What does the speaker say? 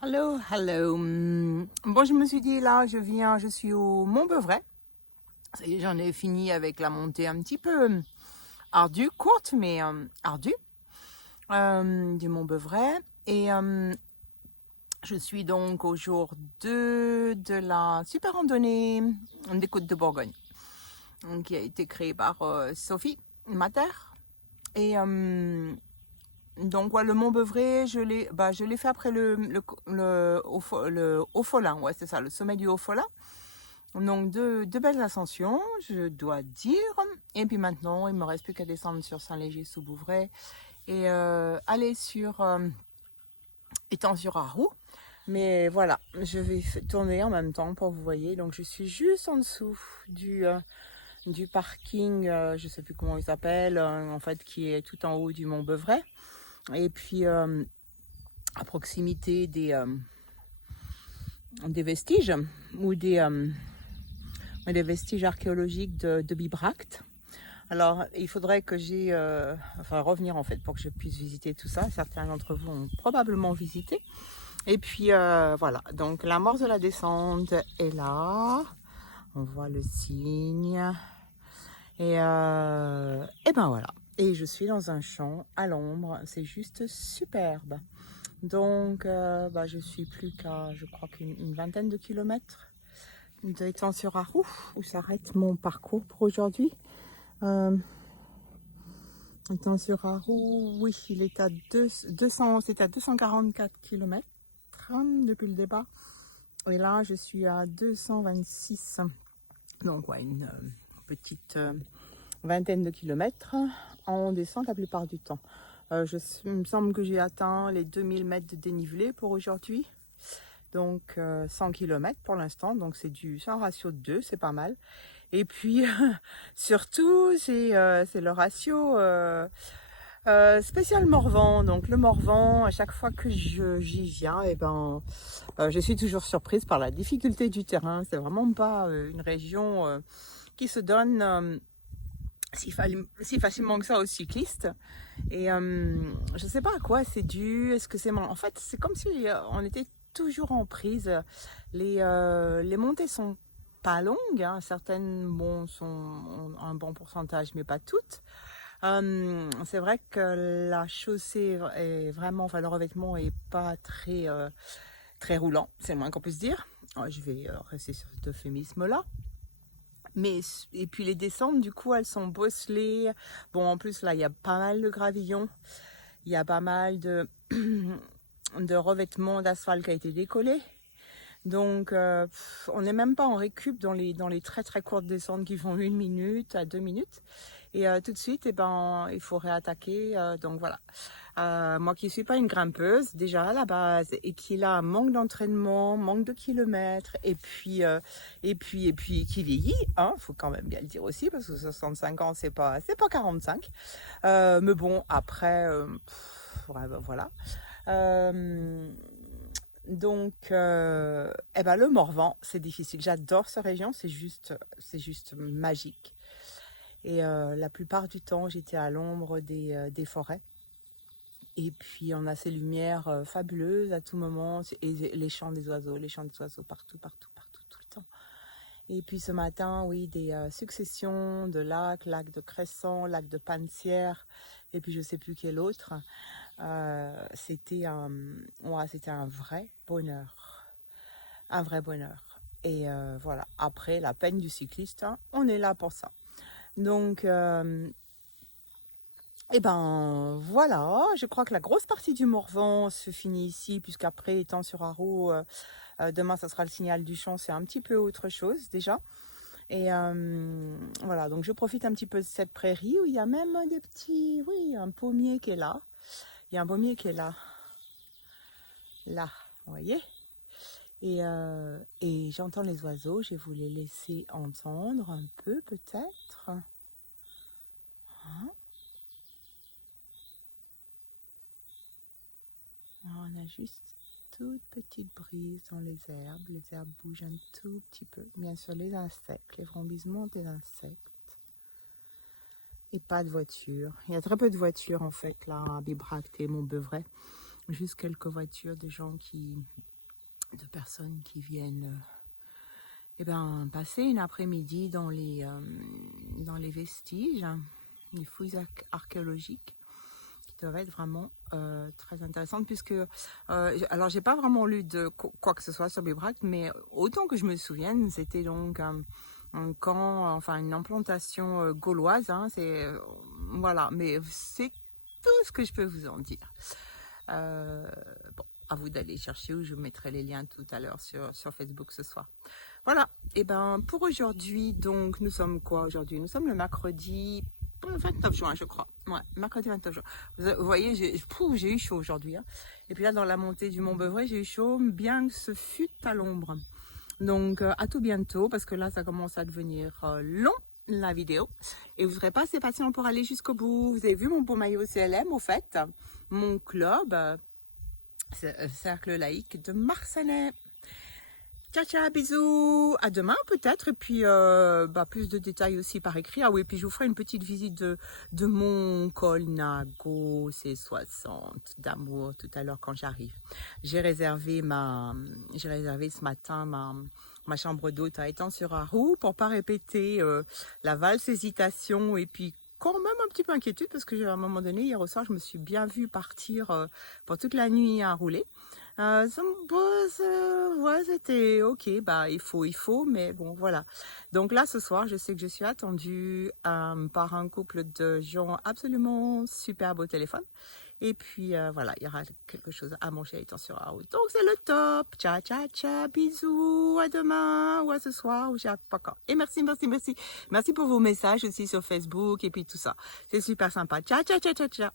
Hello, hello. Bon, je me suis dit là, je suis au Mont-Beuvray. Ça y est, j'en ai fini avec la montée un petit peu ardue, courte mais ardue du Mont-Beuvray. Et je suis donc au jour 2 de la super randonnée des Côtes de Bourgogne, qui a été créée par Sophie Mater. Et donc ouais, le Mont-Beuvray, je l'ai fait après le Haut-Folin, ouais c'est ça, le sommet du Haut-Folin. Donc deux belles ascensions, je dois dire. Et puis maintenant, il me reste plus qu'à descendre sur Saint-Léger-sous-Bouvray et aller sur Étang-sur-Arroux. Mais voilà, je vais tourner en même temps pour vous voyez. Donc je suis juste en dessous du parking, je sais plus comment il s'appelle, en fait, qui est tout en haut du Mont-Beuvray. Et puis à proximité des vestiges ou des vestiges archéologiques de Bibracte. Alors il faudrait que j'ai revenir en fait pour que je puisse visiter tout ça. Certains d'entre vous ont probablement visité. Et puis voilà, donc l'amorce de la descente est là. On voit le signe. Et ben voilà. Et je suis dans un champ à l'ombre. C'est juste superbe. Donc je suis plus qu'à, je crois qu'une vingtaine de kilomètres d'Étang-sur-Arroux, où s'arrête mon parcours pour aujourd'hui. Étang-sur-Arroux, oui, il est à 244 km depuis le départ. Et là, je suis à 226. Donc, ouais, une petite vingtaine de kilomètres en descente la plupart du temps. Il me semble que j'ai atteint les 2000 mètres de dénivelé pour aujourd'hui. Donc 100 km pour l'instant, donc c'est un ratio de 2, c'est pas mal. Et puis surtout c'est le ratio spécial Morvan. Donc le Morvan, à chaque fois que j'y viens, je suis toujours surprise par la difficulté du terrain. C'est vraiment pas une région qui se donne si facilement que ça aux cyclistes. Et je sais pas à quoi c'est dû. Est-ce que c'est en fait c'est comme si on était toujours en prise. Les montées sont pas longues, hein. Certaines ont un bon pourcentage, mais pas toutes. C'est vrai que la chaussée est vraiment, enfin le revêtement est pas très roulant, c'est le moins qu'on puisse dire. Je vais rester sur cet euphémisme-là. Et puis les descentes, du coup, elles sont bosselées. Bon, en plus, là, il y a pas mal de gravillons. Il y a pas mal de revêtement d'asphalte qui a été décollé. Donc, on n'est même pas en récup dans les très très courtes descentes qui font 1 minute à 2 minutes. Et tout de suite, il faut réattaquer. Donc voilà. Moi qui ne suis pas une grimpeuse déjà à la base et qui là un manque d'entraînement, manque de kilomètres et puis qui vieillit, hein, faut quand même bien le dire aussi parce que 65 ans c'est pas 45. Mais bon après voilà. Donc le Morvan c'est difficile. J'adore cette région, c'est juste magique. Et la plupart du temps j'étais à l'ombre des forêts. Et puis on a ces lumières fabuleuses à tout moment, et les chants des oiseaux partout, tout le temps. Et puis ce matin, oui, des successions de lac de Cresson, lac de Pansière, et puis je sais plus quel autre. C'était un vrai bonheur. Un vrai bonheur. Et voilà, après la peine du cycliste, hein, on est là pour ça. Donc voilà, je crois que la grosse partie du Morvan se finit ici, puisqu'après, Étang-sur-Arroux, demain, ça sera le signal du champ, c'est un petit peu autre chose déjà. Et voilà, donc je profite un petit peu de cette prairie où il y a même un pommier qui est là. Il y a un pommier qui est là. Là, vous voyez ? Et j'entends les oiseaux, je vais vous les laisser entendre un peu peut-être. Hein ? On a juste toute petite brise dans les herbes bougent un tout petit peu. Bien sûr les insectes, les vrombissements des insectes. Et pas de voiture. Il y a très peu de voitures en fait là à Bibracte et Mont-Beuvray. juste quelques voitures de personnes qui viennent passer une après-midi dans les vestiges, les fouilles archéologiques qui doivent être vraiment très intéressantes puisque, alors j'ai pas vraiment lu de quoi que ce soit sur Bibrac, mais autant que je me souvienne, c'était donc un camp, enfin une implantation gauloise, hein, voilà, mais c'est tout ce que je peux vous en dire. Bon, à vous d'aller chercher, ou je mettrai les liens tout à l'heure sur Facebook ce soir. Voilà, et pour aujourd'hui, donc nous sommes quoi aujourd'hui? Nous sommes le mercredi 29 juin, je crois. Ouais, mercredi 29 juin. Vous voyez, j'ai eu chaud aujourd'hui. Hein. Et puis là, dans la montée du Mont Beuvray, j'ai eu chaud, bien que ce fût à l'ombre. Donc, à tout bientôt, parce que là, ça commence à devenir long, la vidéo. Et vous serez pas assez patient pour aller jusqu'au bout. Vous avez vu mon beau maillot CLM, au fait. Mon club, Cercle Laïque de Marsanais. Ciao, ciao, bisous, à demain peut-être, et puis plus de détails aussi par écrit. Ah oui, puis je vous ferai une petite visite de mon Colnago C60 d'amour tout à l'heure quand j'arrive. J'ai réservé ce matin ma chambre d'hôte à Étang-sur-Arroux pour pas répéter la valse hésitation et puis quand même un petit peu inquiétude parce que à un moment donné, hier au soir, je me suis bien vue partir pour toute la nuit à rouler. Ouais, c'était ok, il faut, mais bon, voilà. Donc là, ce soir, je sais que je suis attendue par un couple de gens absolument superbes au téléphone. Et puis, voilà, il y aura quelque chose à manger à Étang-sur-Arroux. Donc, c'est le top. Ciao, ciao, ciao, bisous, à demain, ou à ce soir, ou je sais pas quand. Et merci. Merci pour vos messages aussi sur Facebook et puis tout ça. C'est super sympa. Ciao, ciao, ciao, ciao, ciao.